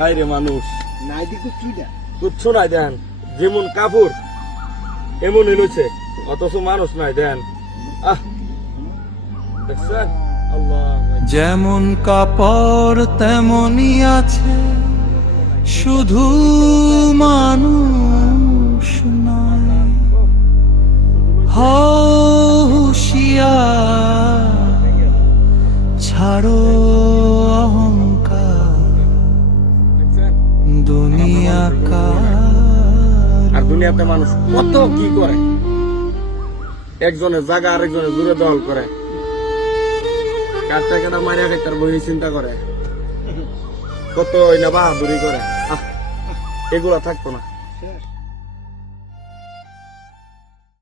High রে মানুষ নাই দি কিচ্ছু নাই দেন, যেমন কাপড় এমনই রয়েছে, অথচ মানুষ নাই দেন। দেখছেন? আল্লাহ, যেমন কাপড় তেমনই আছে, শুধু মানুষ নয়। হুঁশিয়ার, ছাড়ো অহংকার, দেখছেন? দুনিয়া আর দুনিয়াতে মানুষ কত কি করে, একজনের জায়গা আরেকজনের দূরে দখল করে, কাটটা কেনা মারিয়া খাইতার বই চিন্তা করে, কত না বাহাদুরি করে। এগুলা থাকতো না।